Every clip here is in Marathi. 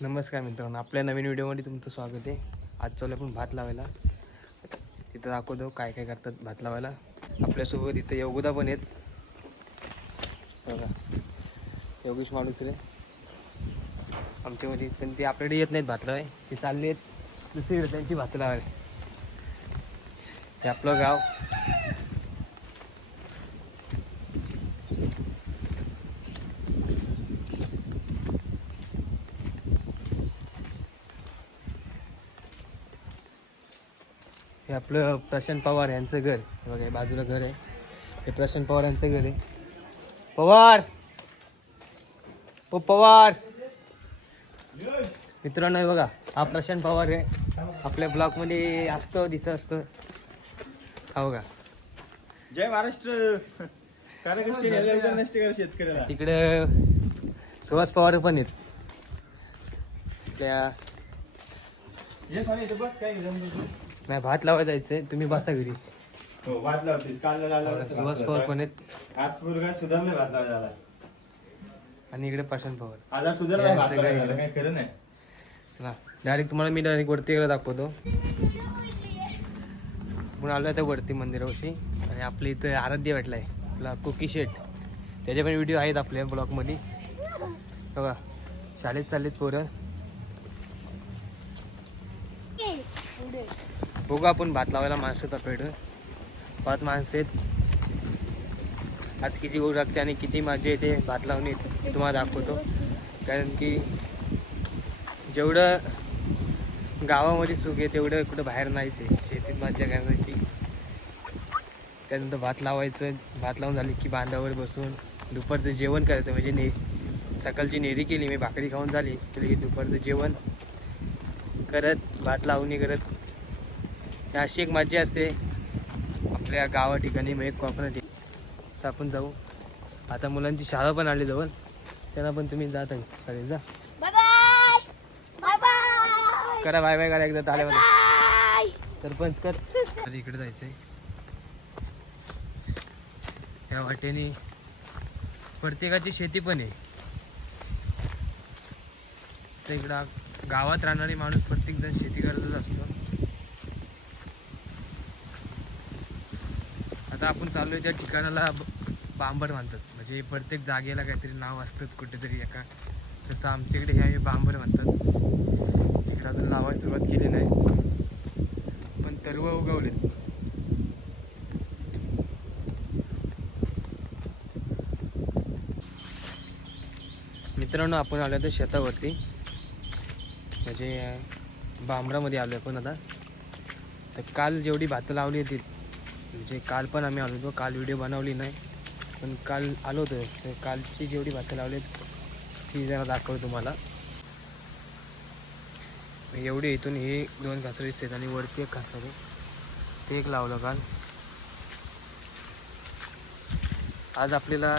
नमस्कार मित्रांनो आपल्या नवीन व्हिडिओमध्ये तुमचं स्वागत आहे. आज चालू आपण भात लावायला. तिथं दाखवतो काय काय करतात भात लावायला. आपल्यासोबत इथं योगदा पण आहेत. बघा योगेश माणूस रे आमच्यामध्ये पण ते आपल्याकडे येत नाहीत भात लावाय. ते चालले आहेत. दुसरीकडे त्यांची भात लावाय हे आपलं गाव. हे आपलं प्रशांत पवार यांचं घर. हे बघा बाजूला घर आहे. हे प्रशांत पवार यांचं घर आहे. पवार! ओ पवार! मित्रांनो बघा हा प्रशांत पवार आहे. आपल्या ब्लॉकमध्ये असतो दिसत असतं. हा बघा. जय महाराष्ट्र. शेतकऱ्याला. तिकडे सुहास पवार पण आहेत. आपल्या नाही भात लावायला जायचंय. तुम्ही बसा घरी. हो भात लावतेस. काल झाला सुहास पवार पण आहेत आज मुलगा सुधारले भात लावायला झाला आणि इकडे प्रशांत पवार. आज सुधारला भात यांचं काय लावायला. झाला, काय खरं नाही. चला डायरेक्ट तुम्हाला मी डायरेक्ट वरती गेला दाखवतो. आपण आलो आता वरती मंदिरापाशी. आणि आपल्या इथं आराध्य भेटलाय. आपला कुकी शेट त्याचे पण व्हिडिओ आहेत आपल्या ब्लॉगमध्ये. बघा शाळेत चाललेत पोरं. बघू आपण भात लावायला माणसं पेड पाच माणसं आहेत. आज किती गोड लागते आणि किती माझे येते भात लावणे तुम्हाला दाखवतो. कारण की जेवढं गावामध्ये सुख आहे तेवढं कुठं बाहेर नाहीच आहे. शेतीत मज्जा करायची त्यानंतर भात लावायचं भात लावून झाली की बांधावर बसून दुपारचं जेवण करायचं. म्हणजे ने सकाळची नेरी केली मी भाकरी खाऊन झाली तरी दुपारचं जेवण करत भात लावणी करत ही अशी एक मज्जा असते. आपल्या गावा ठिकाणी मग एक कोकणा ठिकाणी तर आपण जाऊ. आता मुलांची शाळा पण आली जवळ. त्यांना पण तुम्ही जात. आहे चालेल जा. करा बाय बाय करा एकदा बाय सरपंच कर. तर इकडे जायचंय. या वाटेने प्रत्येकाची शेती पण आहे. तर इकडं गावात राहणारी माणूस प्रत्येक जण शेती करतच असतो. आता आपण चाललोय त्या ठिकाणाला बांबर म्हणतात म्हणजे प्रत्येक जागेला काहीतरी नाव असतात कुठेतरी एका. तसं आमच्याकडे हे आहे बांबर म्हणतात तिकडे अजून लावायला सुरुवात केली नाही. पण तरव उगवलेत. मित्रांनो आपण आलो तर शेतावरती. म्हणजे अं, बांबरामध्ये आलो आपण आता. तर काल जेवढी भातं लावली होती म्हणजे काल पण आम्ही आलो होतो. काल व्हिडिओ बनवली नाही. पण काल आलो होतो. तर कालची जेवढी भातं लावली ती जरा दाखवतो तुम्हाला. एवढी इथून हे दोन घासरी दिसतात आणि वरती एक घासर ते एक लावलं काल. आज आपल्याला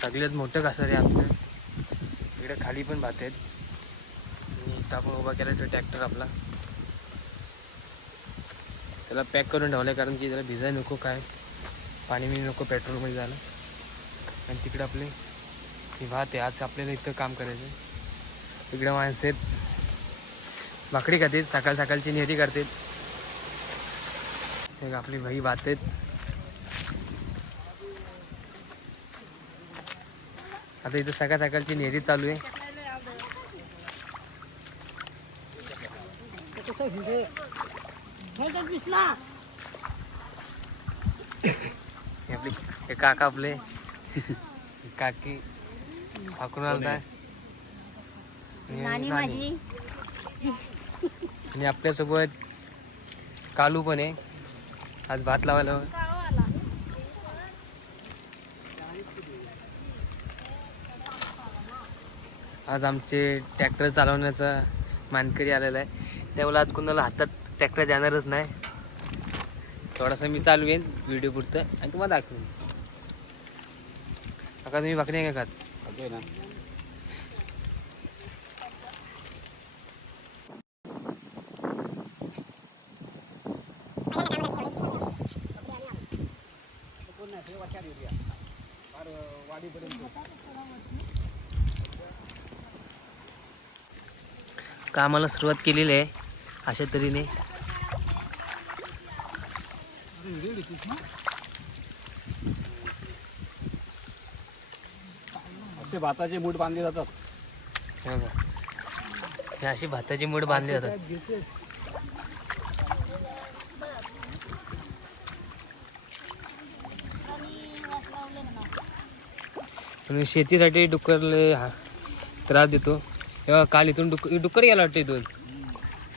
सगळ्यात मोठं घासर आहे आमचं. इकडे खाली पण भात आहेत. आणि इथं आपण उभा केला तो ट्रॅक्टर आपला. त्याला पॅक करून ठेवलं कारण की त्याला भिजाय नको काय. पाणी मी नको पेट्रोलमध्ये जायला आणि तिकडे आपले ही भात आहे आज आपल्याला इथं काम करायचं तिकडं तिकडे माणसं आहेत. भाकरी खातात सकाळ सकाळची नेहरी करतात. एक आपली भाई भात आहेत आता इथं सकाळ सकाळची नेहरी चालू आहे. हे आपली हे काका आपले. काकी. हाकून आलताय. आणि नानी नानी. माझी. आणि आपल्यासोबत कालू पण आहे. आज भात लावायला आज आमचे ट्रॅक्टर चालवण्याचा मानकरी आलेला आहे. त्यामुळे आज कोणाला हातात ट्रॅक्टर देणारच नाही. थोडासा मी चालवेन व्हिडिओ पुरतं आणि तुम्हाला दाखवेन. आता तुम्ही भाकरी नाही का खात? ना. कामाला सुरुवात केलेली आहे अशा तऱ्हेने. असे भाताचे मूठ बांधले जातात. हो हे बघा हे अशी भाताची मूठ बांधली जातात. आणि शेतीसाठी डुक्करले हा त्रास देतो. हे बघा काल इथून डुक्कर डुक्कर गेला वाटतं इथून.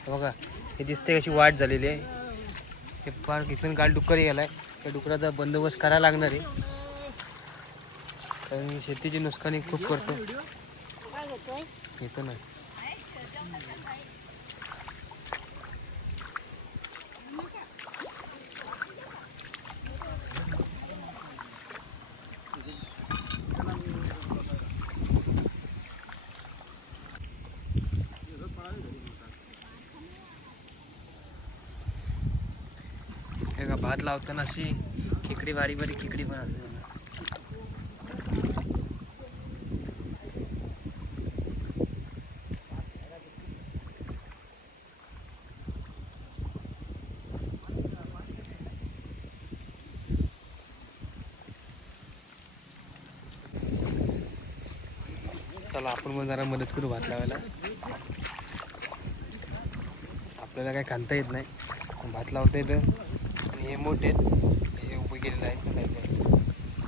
हो बघा हे दिसते कशी वाट झालेली आहे. हे पार इथून काल डुक्कर गेलाय त्या डुकराचा बंदोबस्त करायला लागणार आहे. कारण शेतीची नुकसानी खूप करतो. येतो ना. हे भात लावताना अशी खेकडी बारीक बारीक खेकडी पण असते. चला आपण पण जरा मदत करू भात लावायला. आपल्याला काय खांदता येत नाही. भात लावता येतं. आणि हे मोठे हे उभे केलेले आहेत. ना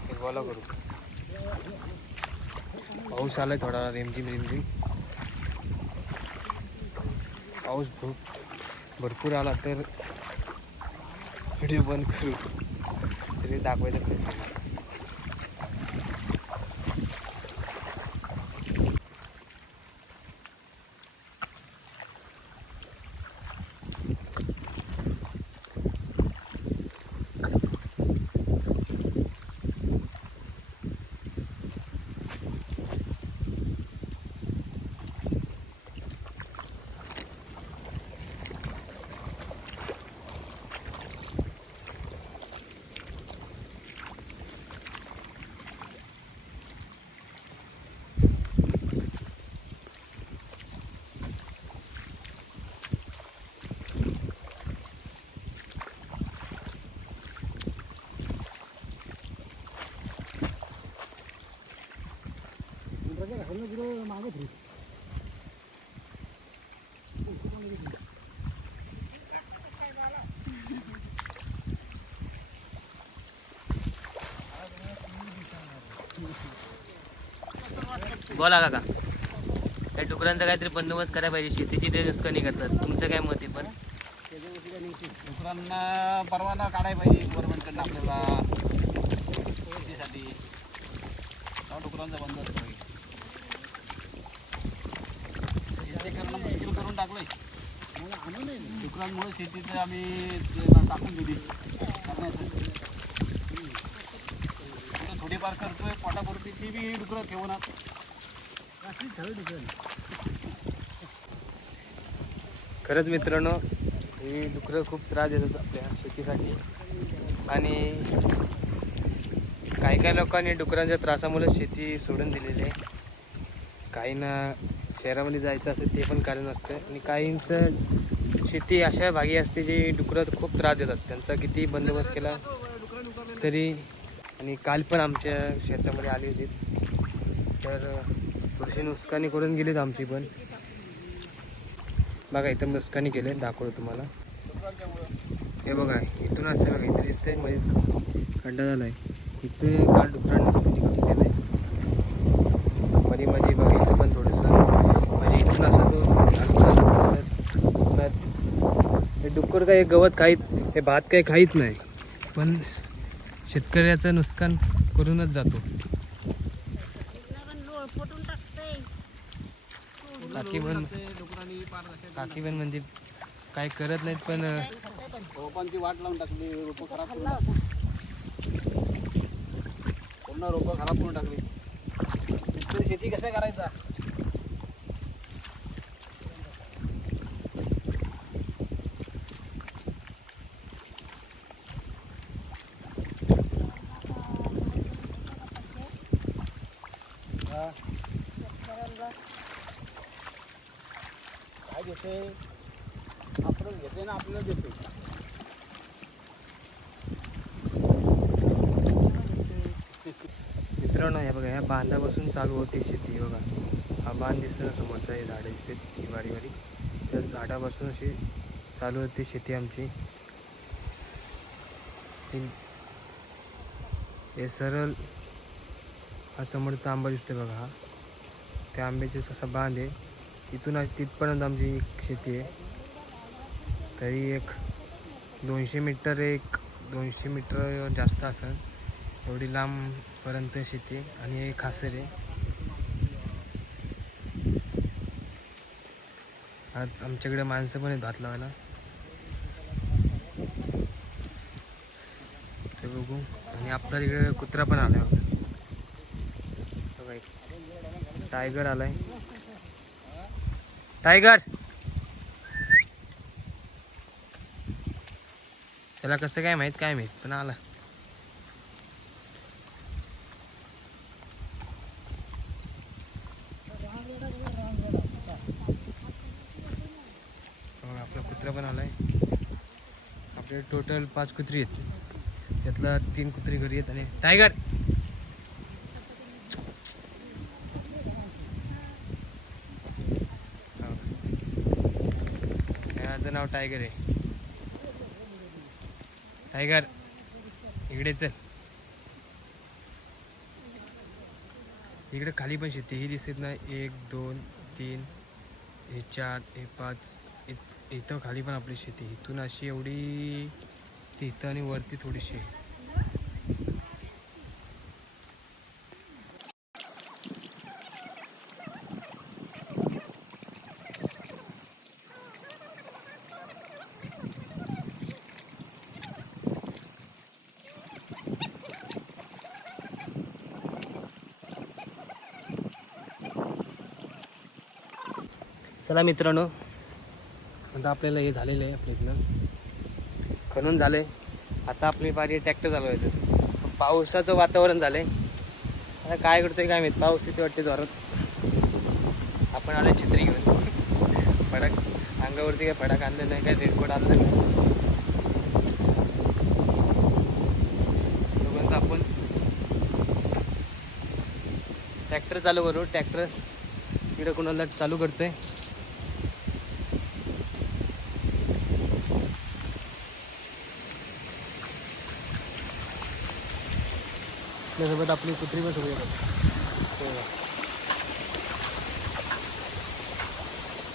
हे गोला करू. पाऊस आलाय थोडा रिमझिम रिमझिम. पाऊस खूप भरपूर आला तर व्हिडिओ बंद करू. तरी दाखवायचा प्रयत्न बोला काका. त्या डुकरांचा काहीतरी बंदोबस्त करायला पाहिजे शेतीची ते नुकसानी करतात तुमचं काय मत आहे पण? डुकरांना परवाना काढायला पाहिजे गव्हर्नमेंटकडनं आपल्याला शेतीसाठी. डुकरांचा बंदोबस्त पाहिजे. शेती मुश्किल करून टाकलंय. डुकरांमुळे शेतीचं आम्ही टाकून दिली. थोडीफार करतोय पोटापुरती ती बी डुकरं ठेवणार खरंच मित्रांनो ही डुकरं खूप त्रास देतात आपल्या शेतीसाठी. आणि काही काही लोकांनी डुकरांच्या त्रासामुळे शेती सोडून दिलेली आहे. काहींना शहरामध्ये जायचं असेल ते पण कारण असतं. आणि काहींचं शेती अशा भागी असते जी डुकरं खूप त्रास देतात. त्यांचा किती बंदोबस्त केला तरी. आणि काल पण आमच्या शेतामध्ये आली होती. तर थोडीशी नुकसानी करून गेलीत आमची पण. बघा इथं नुकसानी केले दाखवतो तुम्हाला. हे बघा इथून असं बघा इथे दिसतंयमध्ये खड्डा झाला आहे इथे काल डुकरांनी केलं आहे मध्ये मध्ये बघा इथं पण थोडंसं. म्हणजे इथून असं तो हे डुक्कर काय गवत खाईत हे भात काही खाईत नाही. पण शेतकऱ्याचं नुकसान करूनच जातो. काकी पण काकी पण म्हणजे काय करत नाहीत पण रोपांची वाट लावून टाकली रोपं खराब करून पूर्ण रोप खराब करून टाकली. शेती कसं करायचा? देते आपलं घेते ना आपल्याला देते. मित्रांनो हे बघा ह्या बांधापासून चालू होते शेती बघा. हा बांध दिसतो ना समोरचा हे झाडं दिसते ही बारी बारी त्या झाडापासून अशी चालू होती शेती आमची. हे सरळ हा समोरचा आंबा दिसतो बघा हा. त्या आंब्याचा असा बांध आहे. तिथून आज तिथपर्यंत आमची शेती आहे. तरी एक दोनशे मीटर एक दोनशे मीटर जास्त असेल. एवढी लांबपर्यंत शेती आणि हे खासर आहे. आज आमच्याकडे माणसं पण आहेत भात लावायला. ते बघू. आणि आपल्या तिकडे कुत्रा पण आला बघा. बघा एक. टायगर आलाय. टायगर. त्याला कसं काय माहीत काय माहीत पण आला. आपला कुत्रा पण आलाय. आपले टोटल पाच कुत्री आहेत. त्यातला तीन कुत्री घरी आहेत आणि टायगर हो. याचं नाव टायगर आहे. टायगर इकडे चल. इकडे खाली पण शेती ही दिसत ना एक दोन तीन हे चार हे पाच इथं खाली पण आपली शेती. इथून अशी एवढी ती आणि वरती थोडीशी चला मित्रांनो. आता आपल्याला हे झालेलं आहे आपल्या इथनं. खणून झालं आहे आता आपली बारी ट्रॅक्टर चालवायचं. पावसाचं वातावरण झालं आहे आता काय करतोय काय माहीत? पाऊस येते वाटते जोरात. आपण आलो छत्री घेऊन. फडक. अंगावरती काय फडक आणलं नाही काय रेनकोट आणलं नाही. आपण ट्रॅक्टर चालू करू. ट्रॅक्टर इकडे कोणाला चालू करतोय? त्याच्यासोबत आपली कुत्री पण सोबत येतात.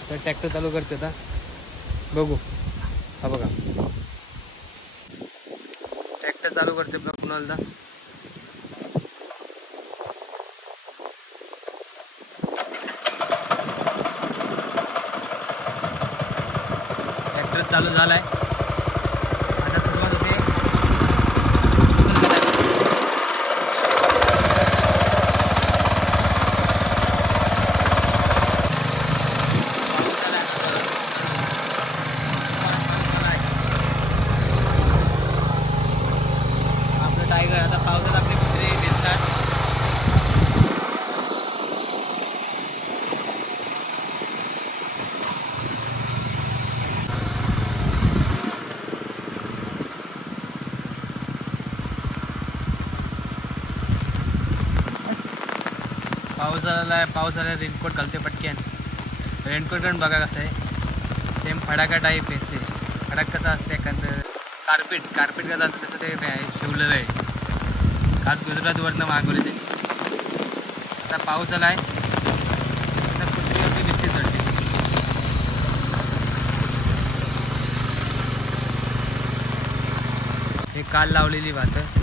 तर ट्रॅक्टर चालू करते आता. बघू. हा बघा. ट्रॅक्टर चालू करते बघा कुणाला ट्रॅक्टर चालू झालाय सुरुवात होते आपलं टायगर आता पावसात आपले कुत्रे दिसतात पाऊस आहे पाऊस आला रेनकोट घालते पटक्यान रेनकोट पण बघा कसं आहे. सेम फडाका टाईप आहे ते. फडाक कसा असते एखादं कार्पेट कार्पेट कसं असतं तसं ते शिवलेलं आहे. खास गुजरातवरनं मागवले ते. आता पाऊस आला आहे आता हे काल लावलेली भातं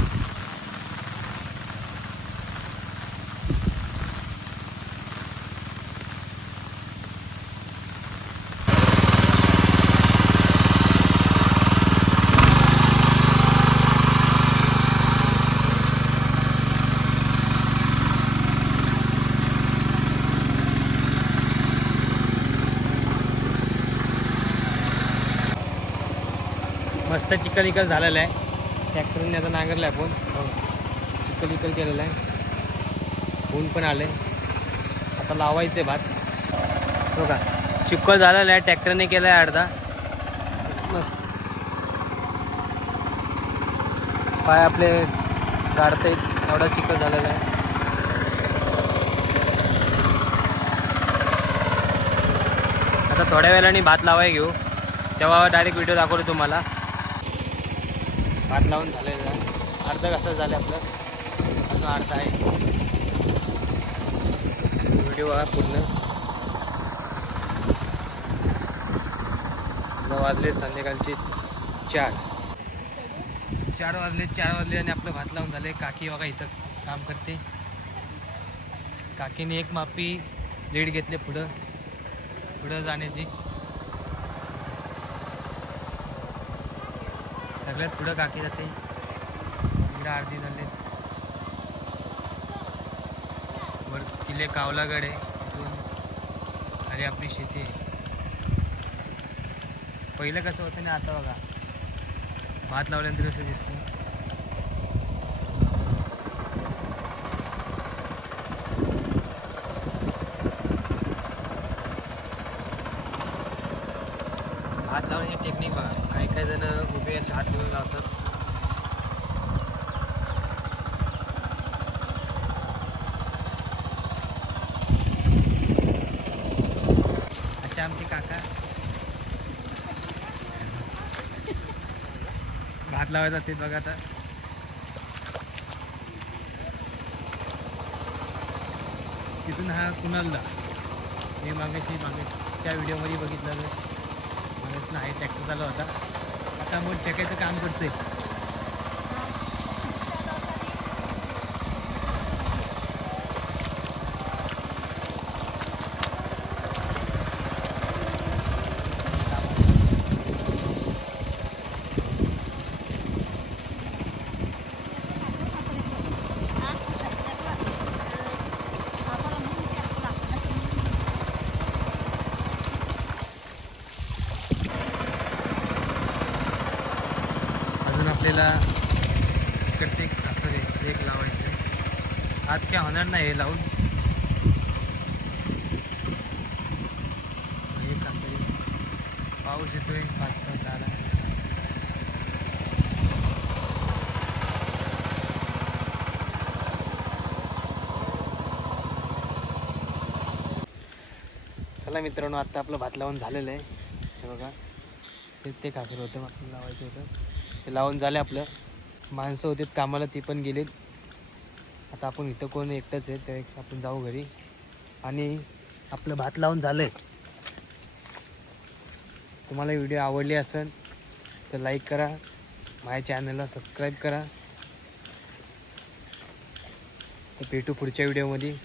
मस्त चिखल इकल झालेलं आहे. ट्रॅक्टरने आता नांगरलं आहे आपण. चिखल इकल केलेलं आहे. ऊन पण आलं आता लावायचं आहे भात. हो का चिखल झालेला आहे. ट्रॅक्टरने केला आहे अर्धा. मस्त. पाय आपले काढता येत एवढा चिखल झालेला आहे. आता थोड्या वेळाने भात लावाय घेऊ. तेव्हा डायरेक्ट व्हिडिओ दाखवतो तुम्हाला. भात लावून झालेलं आहे अर्ध कसं झालं आपलं. अजून अर्धा आहे. व्हिडिओ हा पूर्ण. नऊ वाजले संध्याकाळचे चार. चार वाजले चार वाजले आणि आपलं भात लावून झाले काकी बघा इथं काम करते. काकीने एक मापी लीड घेतले पुढं. पुढं जाण्याची. सगळ्यात पुढं काकी जाते. इकडं आरती झाले वर किल्ले कावलागड आहे तिथून. आणि आपली शेती आहे. पहिलं कसं होतं ना आता बघा. भात लावल्यानंतर कसं दिसतं? भात लावण्याची टेक्निक बघा. काही काही जण उभे असे हात घेऊन लावतात असे आमचे काका. भात लावायचा ते बघा आता. तिथून हा कुणालदा हे मागेशी मागे त्या व्हिडिओमध्ये बघितलं मागाशी आहे ट्रॅक्टर चालू होता. आता मग टेकायचं काम करतोय अजून आपल्याला इकडचे एक साखर आहे एक लावायचं आज काय होणार नाही हे लावून. एक आहे. पाऊस येतोय पाच तास झाला. चला मित्रांनो आत्ता आपलं भात लावून झालेलं आहे. हे बघा तेच ते खासर होतं आपण लावायचं होतं. ते लावून झालं आपलं. माणसं होते कामाला ती पण गेलीत. आता आपण इथं कोण एकटंच आहे ते आपण जाऊ घरी. आणि आपलं भात लावून झालं आहे तुम्हाला व्हिडिओ आवडली असेल तर लाईक करा. माझ्या चॅनलला सबस्क्राईब करा. तर भेटू पुढच्या व्हिडिओमध्ये